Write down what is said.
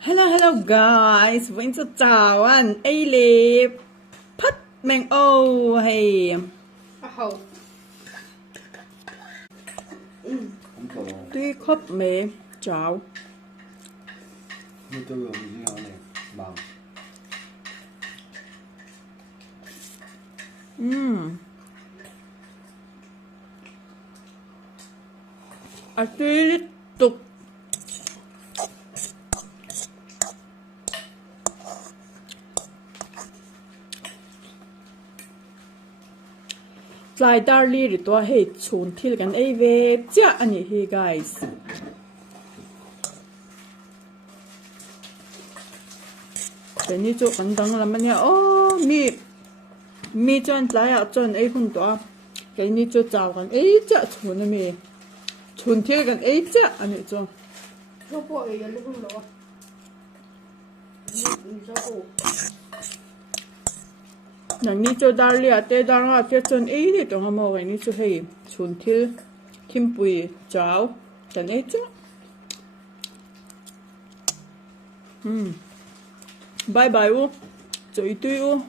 Hello guys, vẫn cho chào anh. Ấy lì phất mèn ô hay tuy khóc mẹ chào. À tuy tục lại darli rồi tôi hay chun thilกันấy về chả anh ấy guys. Cái này cho anh đăng làm gì? Oh mi chọn lại à chọn ấy không đó. Cái này cho chàoกันấy chả chun mi chun thilกันấy chả anh ấy cho. Cho bộ ấy là không đó. Cho bộ. Nang ni cho darli à te darang à te chun ấy thì tụi họ cái này cho hay chun thil kim bùi cháoกันấy chả. Bye bye u. Chơi tui u.